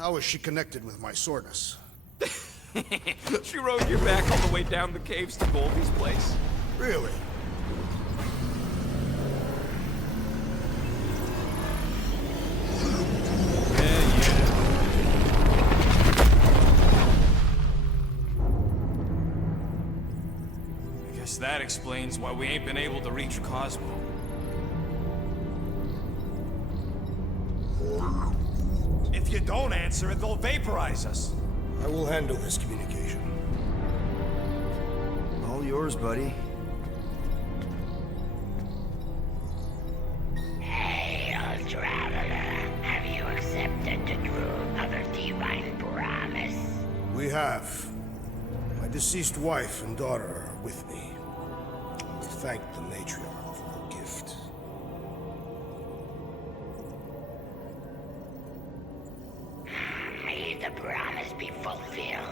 How is she connected with my soreness? She rode your back all the way down the caves to Goldie's place? Really? I guess that explains why we ain't been able to reach Cosmo. If you don't answer it, they'll vaporize us. I will handle this communication. All yours, buddy. Hail, traveler. Have you accepted the truth of a divine promise? We have. My deceased wife and daughter are with me. I thank the matriarch for her gift. May the promise be fulfilled.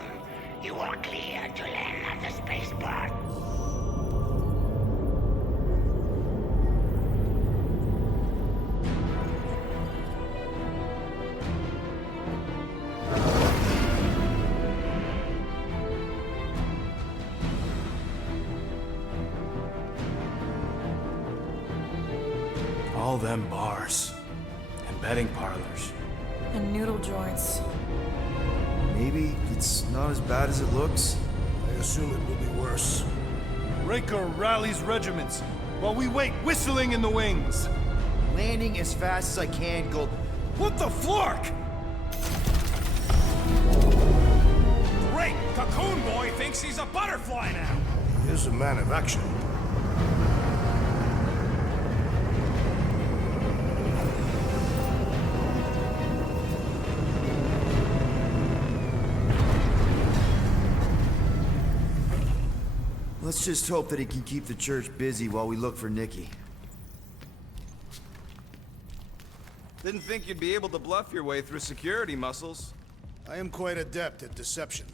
You are clear to land at the spaceport. All them bars. And betting parlors. And noodle joints. Maybe it's not as bad as it looks. I assume it will be worse. Raker rallies regiments while we wait whistling in the wings. Landing as fast as I can, Gold. What the flark? Great! Cocoon Boy thinks he's a butterfly now! He is a man of action. Let's just hope that he can keep the church busy while we look for Nikki. Didn't think you'd be able to bluff your way through security muscles. I am quite adept at deception.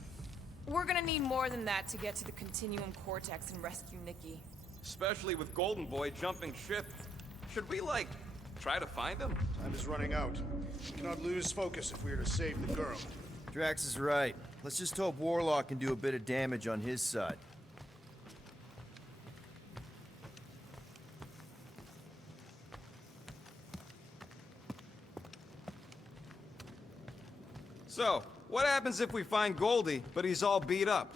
We're gonna need more than that to get to the Continuum Cortex and rescue Nikki. Especially with Golden Boy jumping ship. Should we, like, try to find him? Time is running out. We cannot lose focus if we are to save the girl. Drax is right. Let's just hope Warlock can do a bit of damage on his side. So, what happens if we find Goldie, but he's all beat up?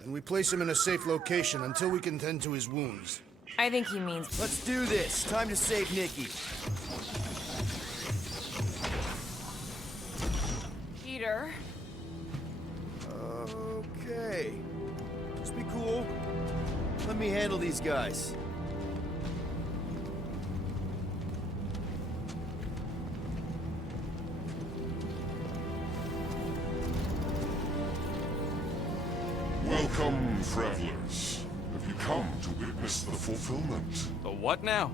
Then we place him in a safe location until we can tend to his wounds. I think he means... Let's do this. Time to save Nikki. Peter. Okay. Just be cool. Let me handle these guys. Welcome, travelers. Have you come to witness the fulfillment? The what now?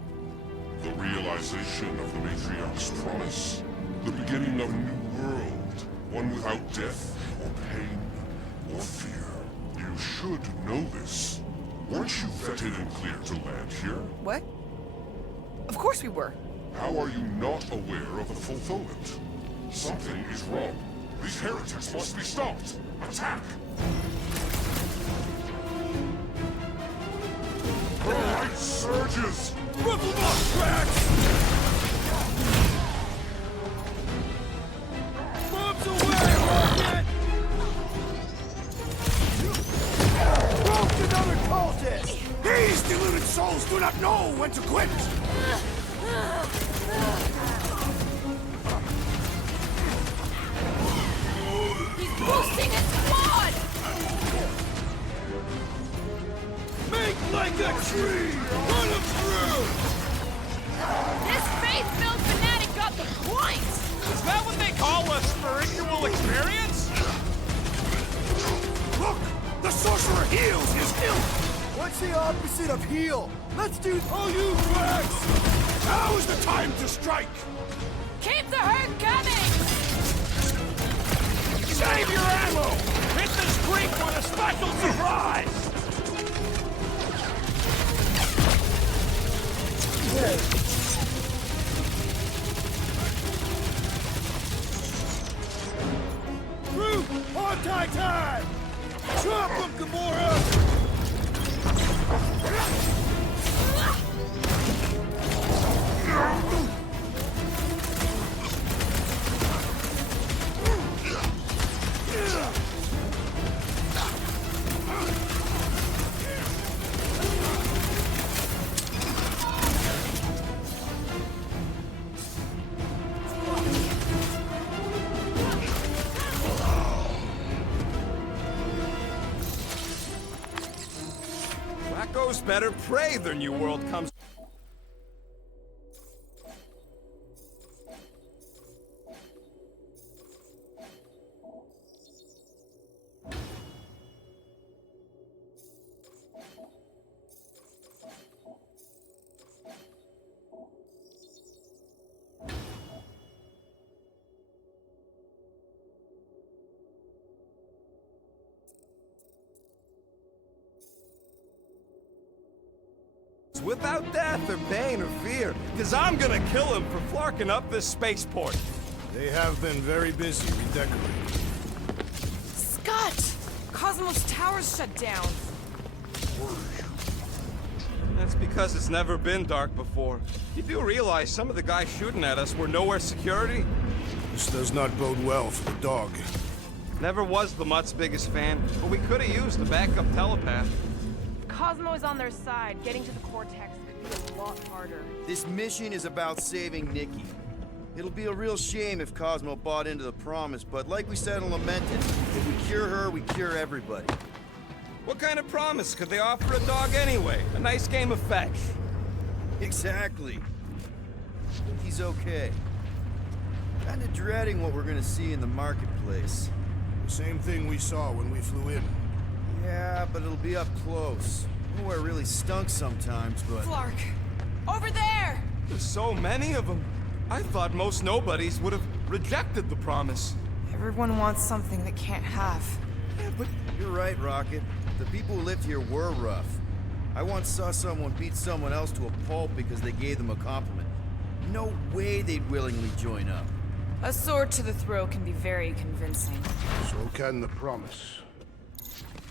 The realization of the Matriarch's promise? The beginning of a new world, one without death, or pain, or fear. You should know this. Weren't you vetted and cleared to land here? What? Of course we were. How are you not aware of the fulfillment? Something is wrong. These heretics must be stopped. Attack! Bright surges! Rip them up, Drax! Bombs away, Rocket! Broke another cultist! These deluded souls do not know when to quit! He's boosting his squad! Make like a tree! Run him through! This faith-filled fanatic got the point! Is that what they call a spiritual experience? Look! The sorcerer heals his ilk! What's the opposite of heal? Let's do... Oh, you Drax! Now is the time to strike! Keep the herd coming! Save your ammo! Hit the streak with a special surprise! high time! Drop him, Gamora! Wacko's better pray their new world comes. Without death or pain or fear, because I'm gonna kill him for flarking up this spaceport. They have been very busy redecorating. Scott! Cosmos Tower's shut down. That's because it's never been dark before. You do realize some of the guys shooting at us were nowhere security? This does not bode well for the dog. Never was the Mutt's biggest fan, but we could have used a backup telepath. Cosmo is on their side. Getting to the Cortex could be a lot harder. This mission is about saving Nikki. It'll be a real shame if Cosmo bought into the promise, but like we said in Lamented, if we cure her, we cure everybody. What kind of promise could they offer a dog anyway? A nice game of fetch. Exactly. He's okay. Kinda dreading what we're gonna see in the marketplace. The same thing we saw when we flew in. Yeah, but it'll be up close. Nowhere really stunk sometimes, but... Flark! Over there! There's so many of them. I thought most nobodies would have rejected the promise. Everyone wants something they can't have. Yeah, but you're right, Rocket. The people who lived here were rough. I once saw someone beat someone else to a pulp because they gave them a compliment. No way they'd willingly join up. A sword to the throat can be very convincing. So can the promise.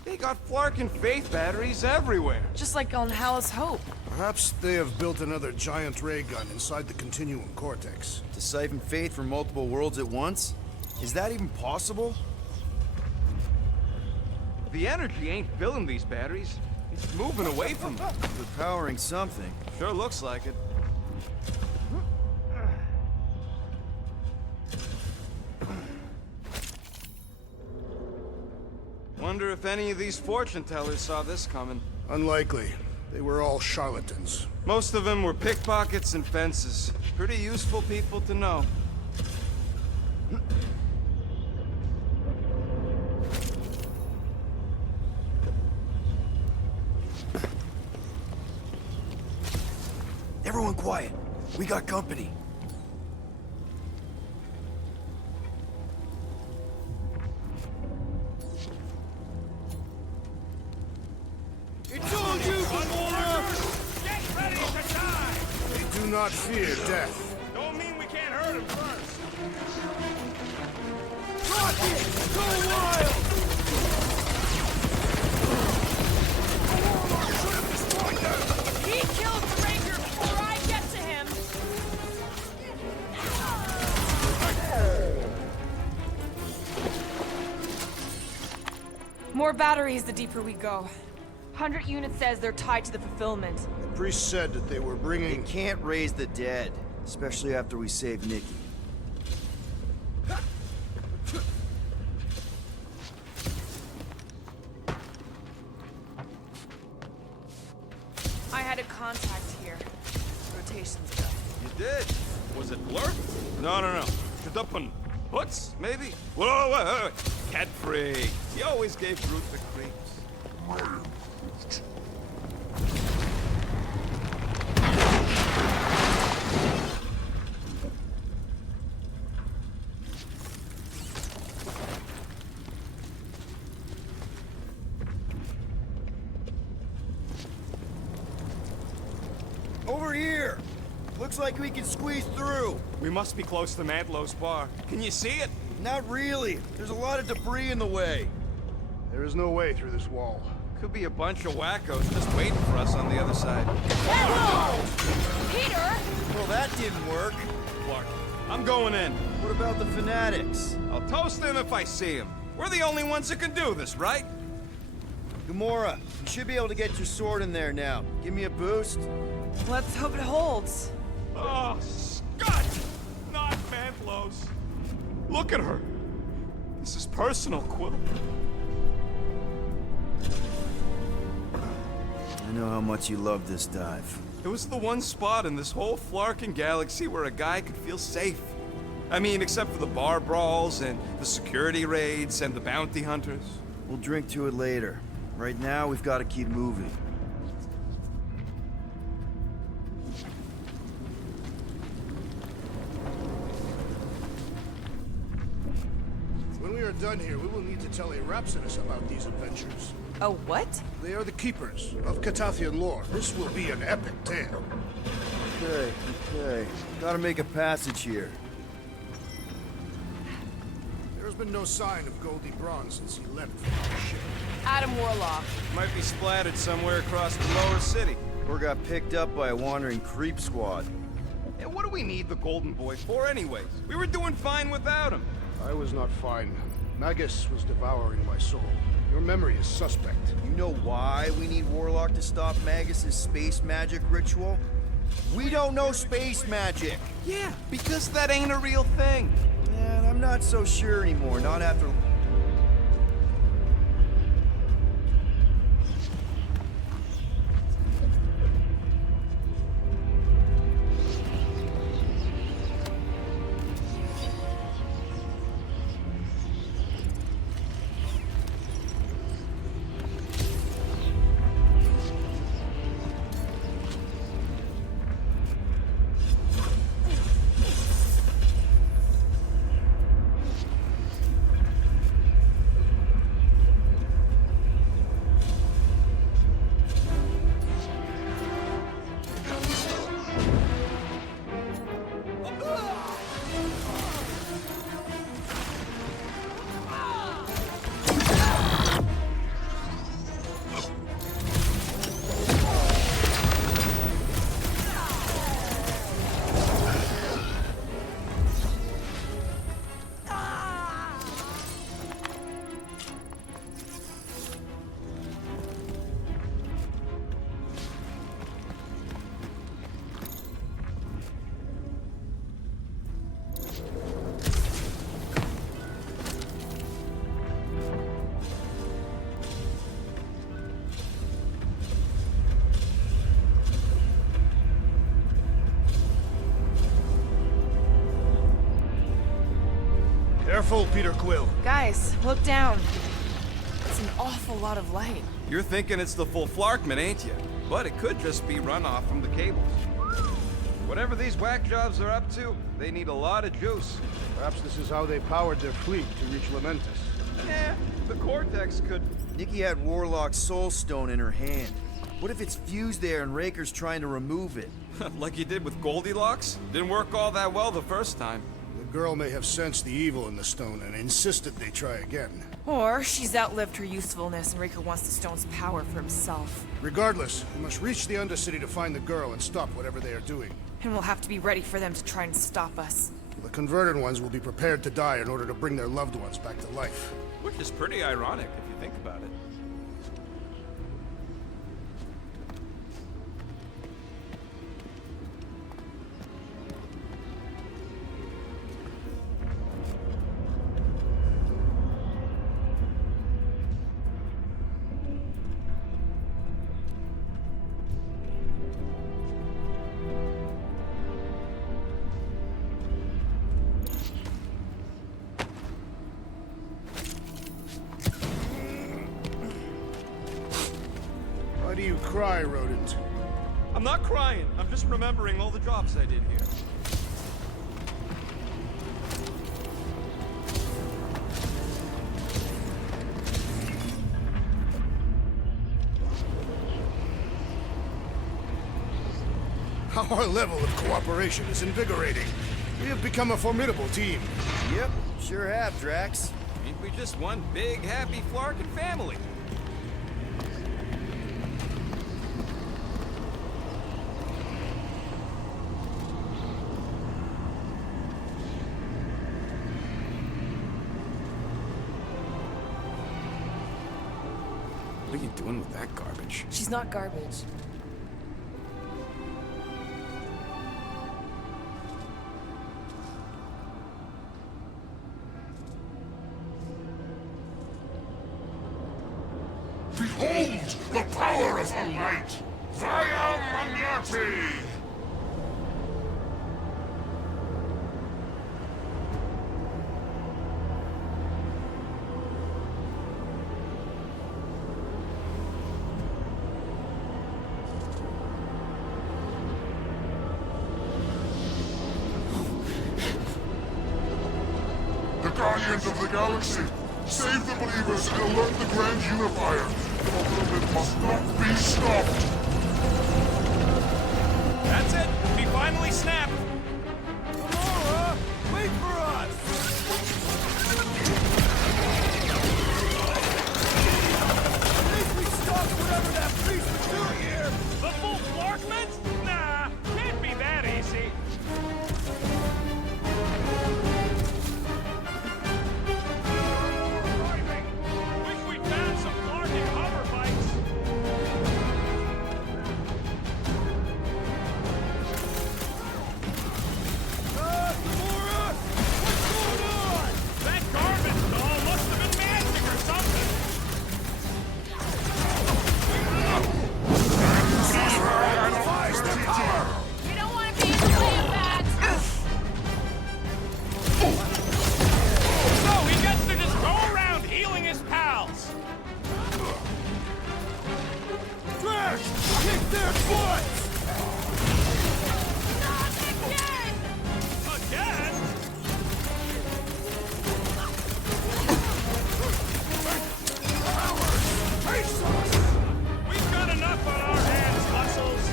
They got Flark and Faith batteries everywhere. Just like on Hallis Hope. Perhaps they have built another giant ray gun inside the Continuum Cortex. To siphon faith from multiple worlds at once? Is that even possible? The energy ain't filling these batteries. It's moving away from them. They're powering something. Sure looks like it. Wonder if any of these fortune tellers saw this coming. Unlikely. They were all charlatans. Most of them were pickpockets and fences. Pretty useful people to know. Everyone quiet. We got company. It's all you, Gamora! Get ready to die! They do not fear death. Don't mean we can't hurt them first. Rocket! Go wild! He killed the Ranger before I get to him! More batteries the deeper we go. 100 units says they're tied to the fulfillment. The priest said that they were They bringing... can't raise the dead, especially after we save Nikki. I had a contact here. Rotations ago. You did? Was it Blur? No. Shadupun. Hoots, maybe? Wait. Cat freak. He always gave Groot the creeps. Over here! Looks like we can squeeze through. We must be close to Madlow's bar. Can you see it? Not really. There's a lot of debris in the way. There is no way through this wall. Could be a bunch of wackos just waiting for us on the other side. Peter! Well, that didn't work. Clark, I'm going in. What about the fanatics? I'll toast them if I see them. We're the only ones that can do this, right? Gamora, you should be able to get your sword in there now. Give me a boost. Let's hope it holds. Oh, Scott! Not Mantlos. Look at her. This is personal, Quill. I know how much you love this dive. It was the one spot in this whole flarkin' galaxy where a guy could feel safe. I mean, except for the bar brawls and the security raids and the bounty hunters. We'll drink to it later. Right now, we've got to keep moving. When we are done here, we will need to tell a Rhapsodus about these adventures. Oh, what? They are the keepers of Catathian lore. This will be an epic tale. Okay. Gotta make a passage here. There has been no sign of Goldie Braun since he left from the ship. Adam Warlock. Might be splattered somewhere across the lower city. Or got picked up by a wandering creep squad. And what do we need the Golden Boy for anyways? We were doing fine without him. I was not fine. Magus was devouring my soul. Your memory is suspect. You know why we need Warlock to stop Magus's space magic ritual? We don't know space magic! Yeah, because that ain't a real thing. And I'm not so sure anymore, not after... Careful, Peter Quill. Guys, look down. It's an awful lot of light. You're thinking it's the full Flarkman, ain't you? But it could just be runoff from the cables. Whatever these whack jobs are up to, they need a lot of juice. Perhaps this is how they powered their fleet to reach Lamentus. Yeah, the Cortex could... Nikki had Warlock's soul stone in her hand. What if it's fused there and Raker's trying to remove it? like you did with Goldilocks? Didn't work all that well the first time. The girl may have sensed the evil in the stone and insisted they try again. Or she's outlived her usefulness and Raker wants the stone's power for himself. Regardless, we must reach the Undercity to find the girl and stop whatever they are doing. And we'll have to be ready for them to try and stop us. The converted ones will be prepared to die in order to bring their loved ones back to life. Which is pretty ironic if you think about it. Why do you cry, rodent? I'm not crying. I'm just remembering all the jobs I did here. Our level of cooperation is invigorating. We have become a formidable team. Yep, Sure have, Drax. Ain't we just one big, happy Flarkin family? What are you doing with that garbage? She's not garbage. Behold the power of the light! Via Magnati! The Guardians of the Galaxy! Save the believers and alert the Grand Unifier! The movement must not be stopped! That's it! We finally snapped! Gamora! Wait for us! At least we stopped whatever that priest was doing here! The full Flarkment? Nah, can't be that easy. Wish we'd found some Flarkin hover bikes. Gamora! What's going on? That garbage doll must have been magic or something. We don't want to be in the way of that! So he gets to just go around healing his pals. Drax! Kick their butts! Not again! Again? We've got enough on our hands, muscles.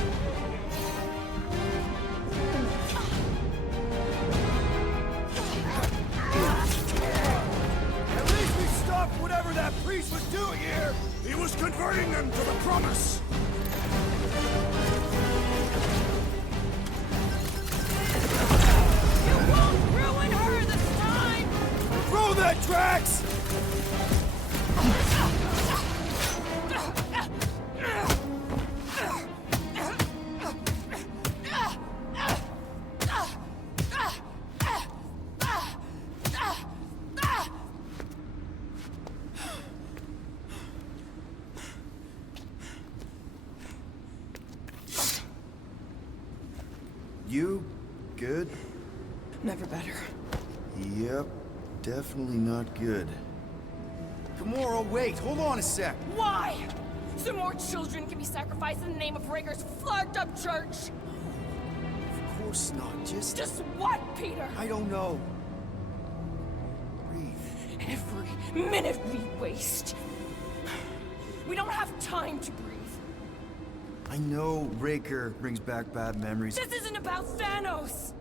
At least we stopped whatever that priest was doing here! He was converting them to the promise. You won't ruin her this time! Throw that, Drax! You good? Never better. Yep, definitely not good. Gamora, wait, hold on a sec. Why? So more children can be sacrificed in the name of Raker's flarked up church? Of course not, Just what, Peter? I don't know. Breathe. Every minute we waste. We don't have time to breathe. I know Raker brings back bad memories. This isn't about Thanos.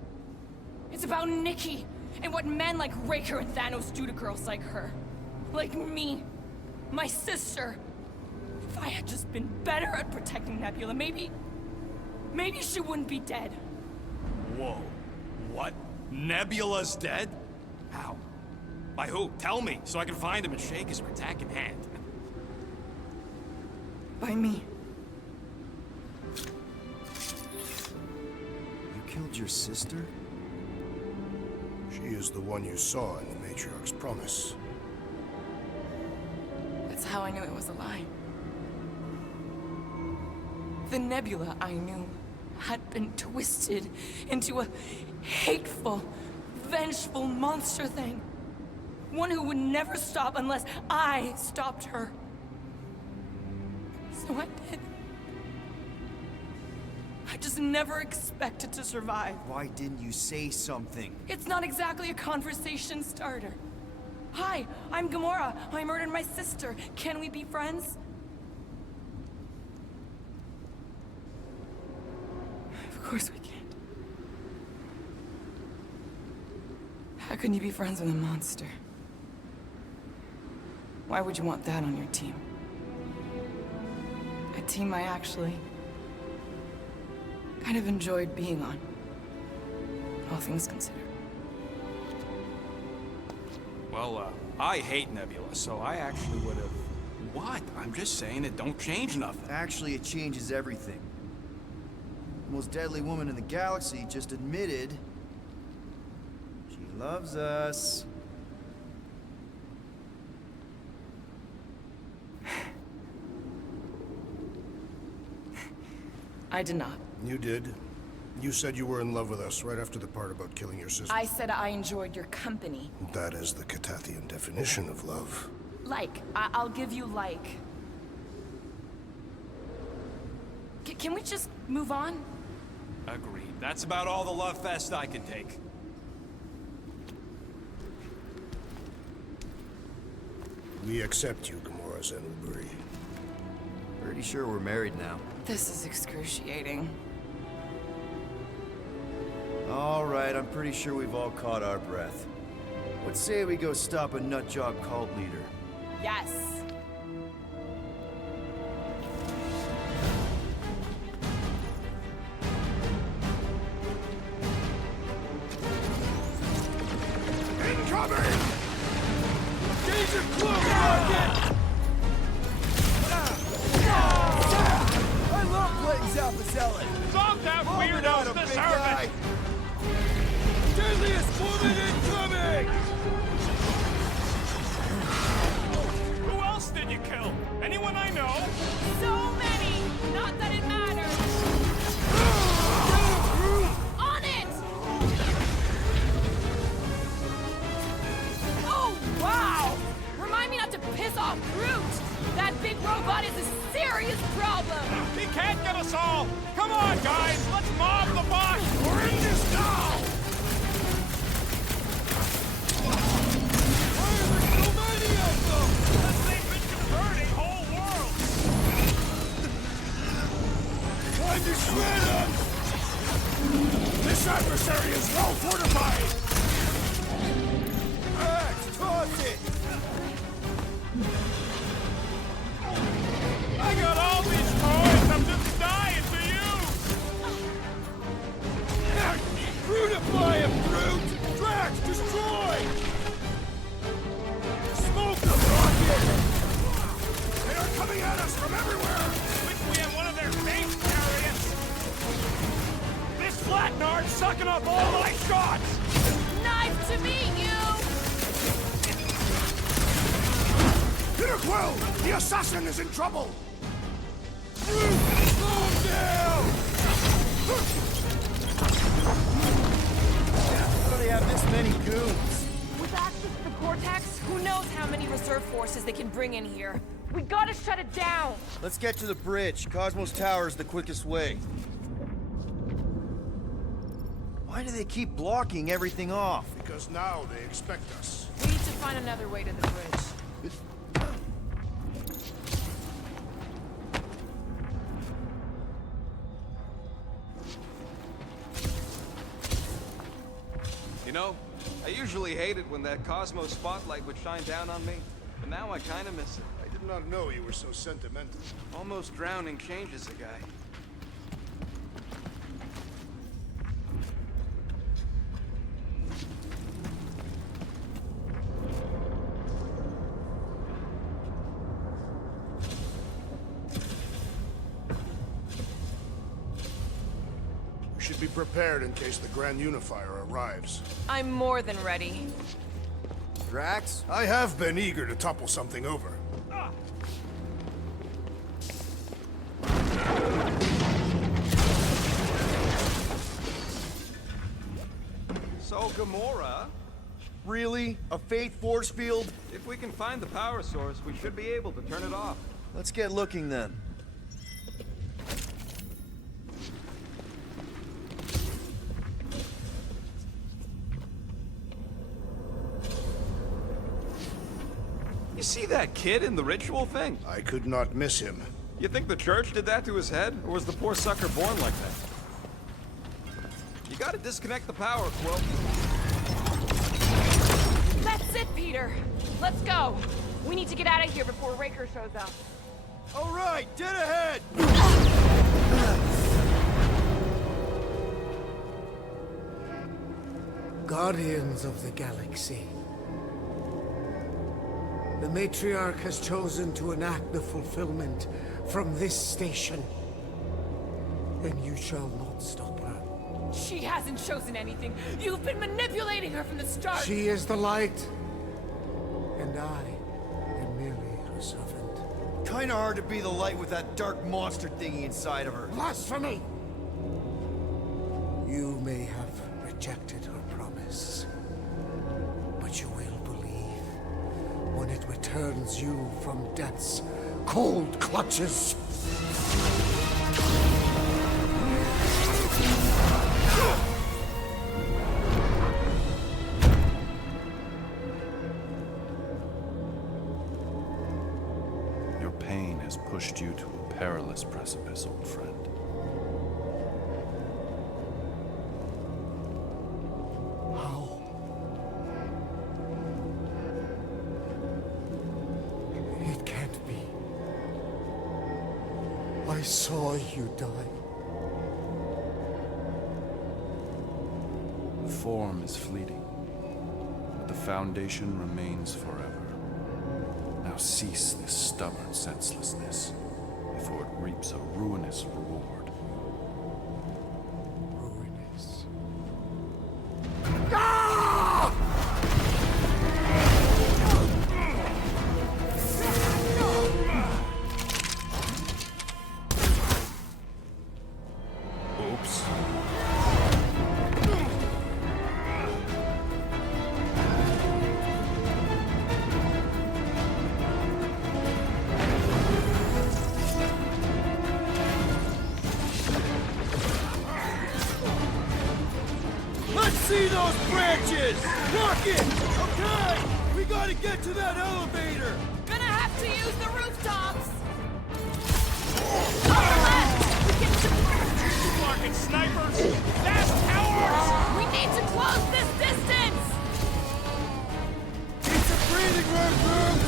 It's about Nikki and what men like Raker and Thanos do to girls like her. Like me. My sister. If I had just been better at protecting Nebula, maybe she wouldn't be dead. Whoa. What? Nebula's dead? How? By who? Tell me, so I can find him and shake his attacking hand. By me. You killed your sister? She is the one you saw in the Matriarch's promise. That's how I knew it was a lie. The Nebula I knew had been twisted into a hateful, vengeful monster thing. One who would never stop unless I stopped her. So I did. I just never expected to survive. Why didn't you say something? It's not exactly a conversation starter. Hi, I'm Gamora. I murdered my sister. Can we be friends? Of course we can't. can you be friends with a monster? Why would you want that on your team? A team I actually kind of enjoyed being on, all things considered. Well, I hate Nebula, so I actually would have... What? I'm just saying it don't change nothing. Actually, it changes everything. The most deadly woman in the galaxy just admitted she loves us. I did not. You did. You said you were in love with us right after the part about killing your sister. I said I enjoyed your company. That is the Catathian definition of love. Like. I'll give you like. Can we just move on? Agreed. That's about all the love fest I can take. We accept you, Gamora Zenuburi. Pretty sure we're married now. This is excruciating. All right, I'm pretty sure we've all caught our breath. Let's say we go stop a nutjob cult leader. Yes. Incoming! Danger close, Rocket! I love playing Zappazelli. Some damn weirdos deserve it! Deadliest woman incoming! Who else did you kill? Anyone I know? So many! Not that it matters! On it! Oh, wow! Remind me not to piss off Groot! That big robot is a serious problem! He can't get us all! Come on, guys! Let's mob the boss! We're in this now! Why are there so many of them? Because they've been converting whole worlds! Time to shred them! This adversary is well fortified! Max, toss it! I got all these toys! I'm just dying to use! Brutify him, Groot! Drax, destroy! Smoke the rocket! They are coming at us from everywhere! Wish we had one of their base chariots! This flatnard's sucking up all my shots! Nice to meet you! Peter Quill! The assassin is in trouble! Slow him down! How do they have this many goons? With access to the Cortex, who knows how many reserve forces they can bring in here? We gotta shut it down! Let's get to the bridge. Cosmos Tower is the quickest way. Why do they keep blocking everything off? Because now they expect us. We need to find another way to the bridge. You know, I usually hate it when that Cosmo spotlight would shine down on me, but now I kinda miss it. I did not know you were so sentimental. Almost drowning changes a guy. We should be prepared in case the Grand Unifier arrives. I'm more than ready. Drax? I have been eager to topple something over. So, Gamora, Really? A fate force field? if we can find the power source, we should be able to turn it off. Let's get looking then. You see that kid in the ritual thing? I could not miss him. You think the church did that to his head, or was the poor sucker born like that? You gotta disconnect the power, Quill. Peter. Let's go. We need to get out of here before Raker shows up. All right, dead ahead! Guardians of the Galaxy. The Matriarch has chosen to enact the fulfillment from this station. And you shall not stop her. She hasn't chosen anything. You've been manipulating her from the start. She is the light. And I am merely her servant. Kinda hard to be the light with that dark monster thingy inside of her. Blasphemy! You may have rejected her promise, but you will believe when it returns you from death's cold clutches. Your pain has pushed you to a perilous precipice, old friend. How? It can't be. I saw you die. Form is fleeting, but the foundation remains forever. Now cease this stubborn senselessness, before it reaps a ruinous reward. Ruinous. Oops. Let's see those branches! Rocket! Okay! We gotta get to that elevator! Gonna have to use the rooftops. On the left! We can Fucking snipers! Fast towers! We need to close this distance! It's a breathing room, Groot!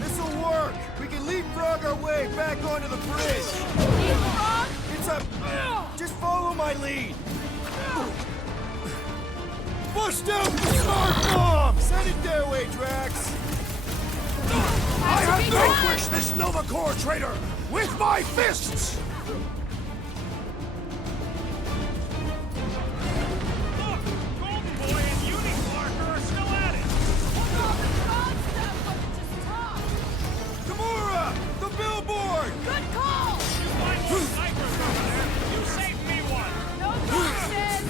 This'll work! We can leapfrog our way back onto the bridge! Leapfrog? It's a... Just follow my lead! Bust out the smart bomb! Send it their way, Drax! I have vanquished this Nova Corps traitor with my fists! Look! Golden Boy and Unicorn are still at it! Gamora! The billboard! Good call! You find some snipers over there! You saved me one! No boxes!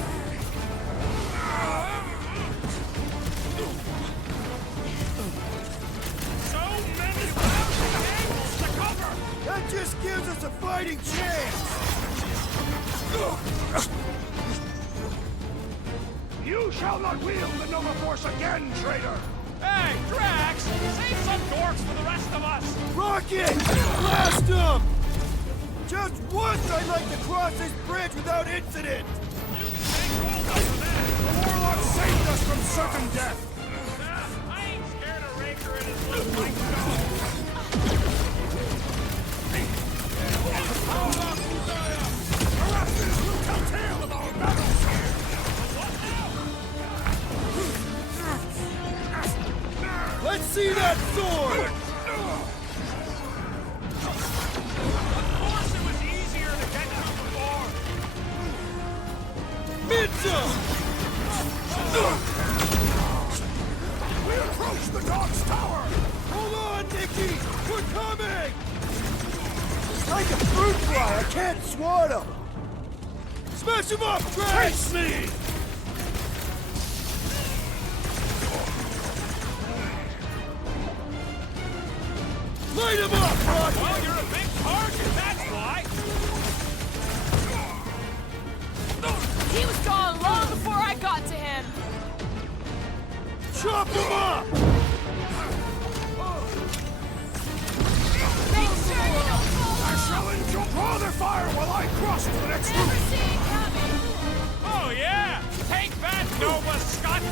So many rounds and angles to cover! That just gives us a fighting chance! You shall not wield the Nova Force again, traitor! Hey, Drax! Save some dorks for the rest of us! Rocket! Blast him! Just once I'd like to cross this bridge without incident! You can take hold over that! The Warlock saved us from certain death! I ain't scared of Raker and his little white dog! Harassers will tell tale of our battles here! Let's see that sword! Of course it was easier to get to before! Mitza! We approach the Dog's Tower! Hold on, Nikki! We're coming! Like a fruit fly, I can't swat him! Smash him up, Drax! Face me! Light him up, Rocket! Well, you're a big target, that's why! He was gone long before I got to him. Chop him up! Make sure you don't fall I off. shall enjoy draw their fire while I cross to the next Never room! see it coming. Oh yeah! Take that, Nova Scott!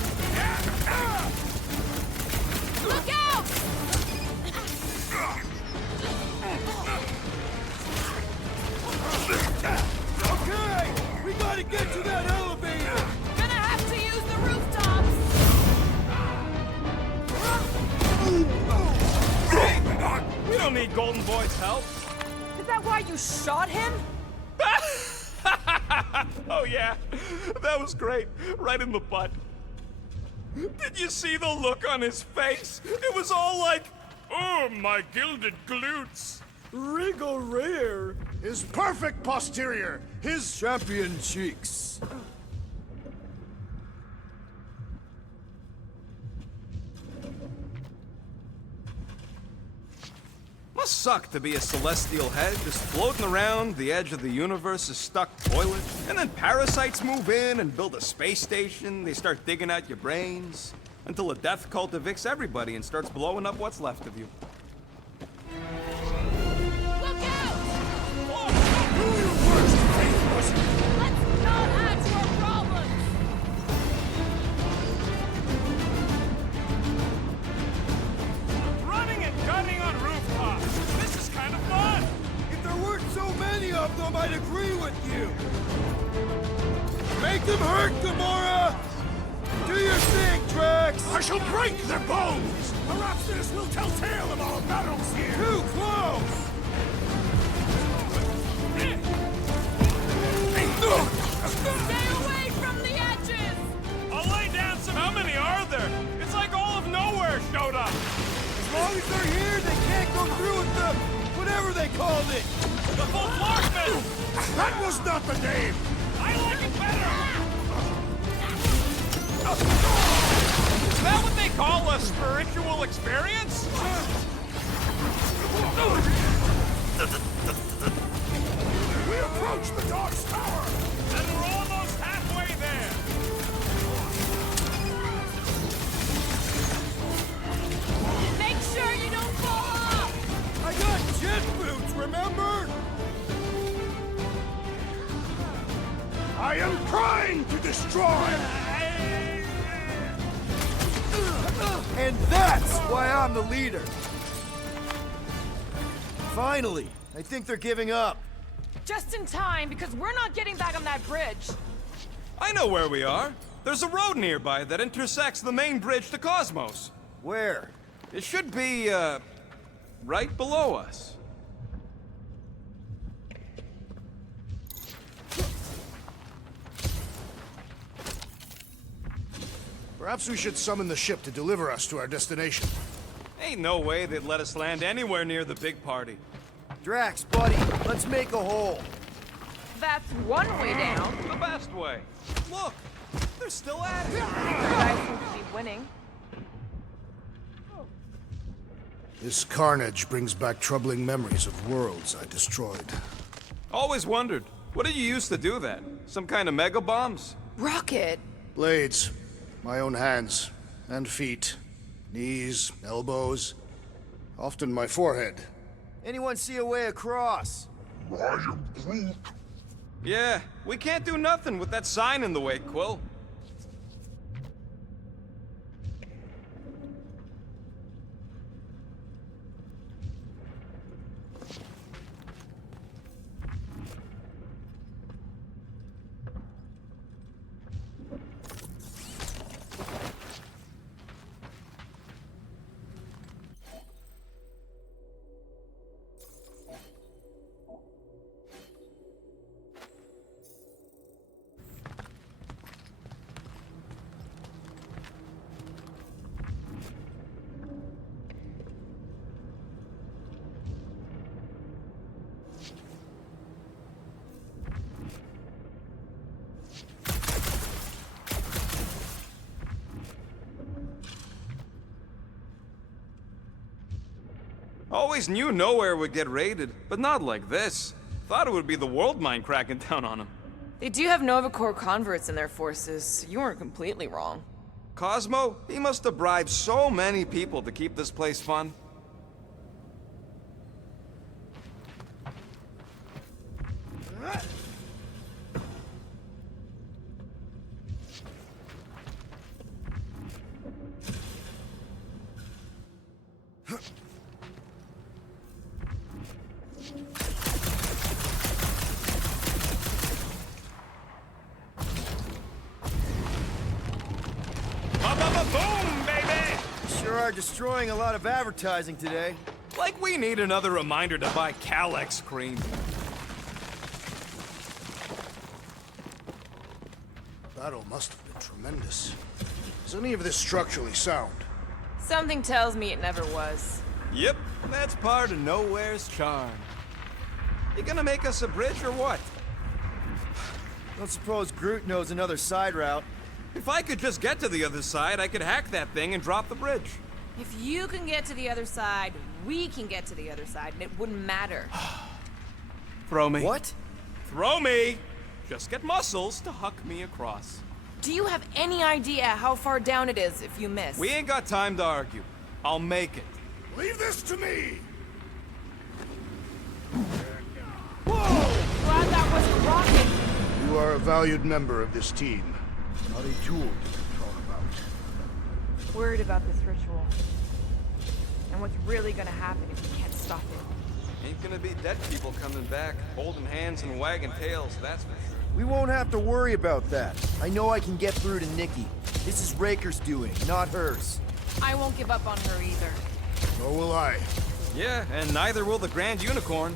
need Golden Boy's help. Is that why you shot him? Oh yeah, that was great. Right in the butt. Did you see the look on his face? It was all like, oh, my gilded glutes. Regal rear. His perfect posterior. His Champion cheeks. Must suck to be a celestial head, just floating around the edge of the universe's stuck toilet. And then parasites move in and build a space station. They start digging out your brains. Until a death cult evicts everybody and starts blowing up what's left of you. Look out! Do your worst, faithless. Let's not add to our problems! Running and gunning on rooftops. This is kind of fun. If there weren't so many of them, I'd agree with you. Make them hurt, Gamora! Do your thing, Drax! I shall break their bones! Perhaps this will tell tale of our battles here! Too close! Stay away from the edges! I'll lay down some. How many are there? It's like all of nowhere showed up. As long as they're here, they can't go through with the... whatever they called it! The full Flockman! That was not the name! I like it better! Is that what they call a spiritual experience? We approach the Dark's tower! And we're almost halfway there! Make sure you don't fall off! I got jet boots, remember? I am trying to destroy! And that's why I'm the leader. Finally! I think they're giving up. Just in time, because we're not getting back on that bridge. I know where we are. There's a road nearby that intersects the main bridge to Cosmos. Where? It should be, right below us. Perhaps we should summon the ship to deliver us to our destination. Ain't no way they'd let us land anywhere near the big party. Drax, buddy, let's make a hole. That's one way down. The best way. Look, they're still at it. Your guys seem to be winning. This carnage brings back troubling memories of worlds I destroyed. Always wondered, what did you use to do that? Some kind of mega bombs? Rocket! Blades. My own hands. And feet. Knees, elbows. Often my forehead. Anyone see a way across? I am Groot. Yeah, we can't do nothing with that sign in the way, Quill. Always knew nowhere would get raided, but not like this. Thought it would be the world mind cracking down on them. They do have Nova Corps converts in their forces. You weren't completely wrong. Cosmo, he must have bribed so many people to keep this place fun. Boom, baby! Sure are destroying a lot of advertising today. Like we need another reminder to buy Calyx cream. Battle must have been tremendous. Is any of this structurally sound? Something tells me it never was. Yep, that's part of Nowhere's charm. You gonna make us a bridge or what? Don't suppose Groot knows another side route. If I could just get to the other side, I could hack that thing and drop the bridge. If you can get to the other side, we can get to the other side, and it wouldn't matter. Throw me. What? Throw me! Just get muscles to huck me across. Do you have any idea how far down it is if you miss? We ain't got time to argue. I'll make it. Leave this to me! Glad that wasn't rocket. You are a valued member of this team. Not a tool to talk about. Worried about this ritual. And what's really gonna happen if we can't stop it. Ain't gonna be dead people coming back, holding hands and wagging tails, that's for sure. We won't have to worry about that. I know I can get through to Nikki. This is Raker's doing, not hers. I won't give up on her either. Nor will I. Yeah, and neither will the Grand Unicorn.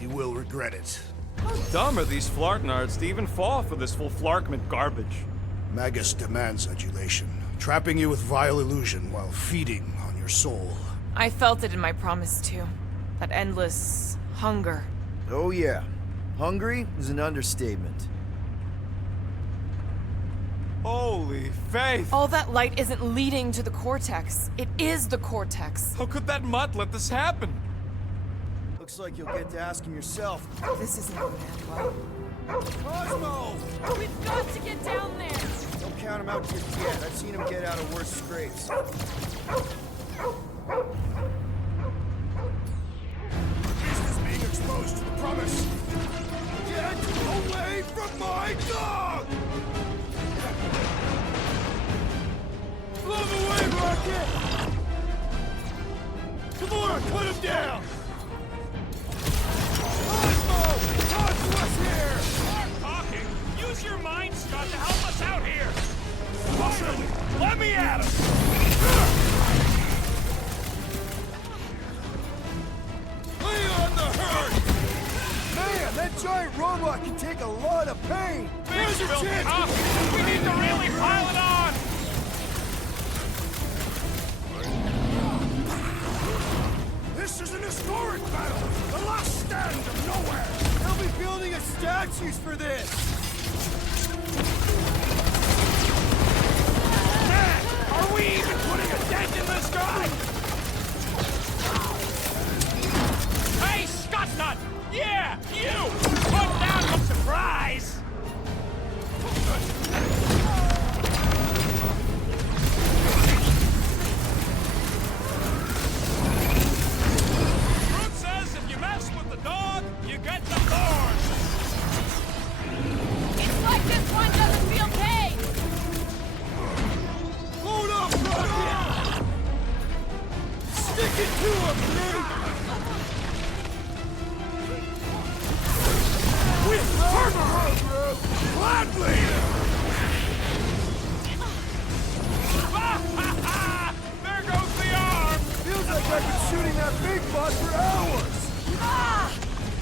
He will regret it. How dumb are these Flarknards to even fall for this full Flarkment garbage? Magus demands adulation, trapping you with vile illusion while feeding on your soul. I felt it in my promise too. That endless hunger. Oh yeah. Hungry is an understatement. Holy faith! All that light isn't leading to the cortex. It is the cortex. How could that mutt let this happen? Looks like you'll get to ask him yourself. This isn't going to end well. Cosmo! We've got to get down there! Don't count him out just yet. I've seen him get out of worse scrapes. Business being exposed to the promise. Get away from my dog! Blow him away, Rocket! Come on, put him down! Cosmo! Talk to us here! Start talking! Use your mind, Scott, to help us out here! Finally, let me at him! Lay on the hurt! Man, that giant robot can take a lot of pain! Here's your chance! We need to really pile it on! This is an historic battle! The last stand of nowhere! They'll be building us statues for this! Man, are we even putting a dent in this guy? Hey, Scottnut! Yeah, you! Put down some surprise! Groot says if you mess with the dog, you get the thorn! It's like this one doesn't feel pain! Hold up, Rocket! Stick it to him, Groot! With fervor! Gladly! There goes the arm! Feels like I've been shooting that big bot for hours! Ah!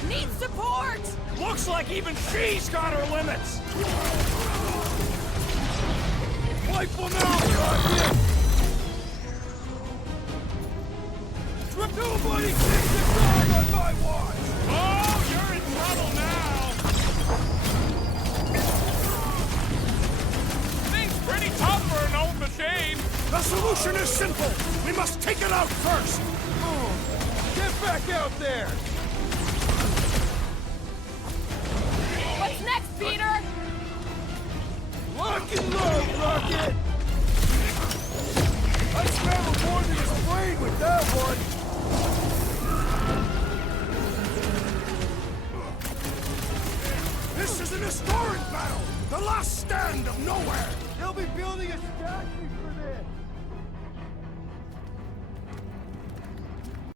Need support! Looks like even she's got her limits! Wipe them out, Rocket! Nobody kicks the dog on my watch! Oh, you're in trouble now! Thing's pretty tough for an old machine! The solution is simple! We must take it out first! Get back out there! What's next, Peter? Lock and load, Rocket! I scrambled more than his brain with that one! This is an historic battle! The last stand of nowhere!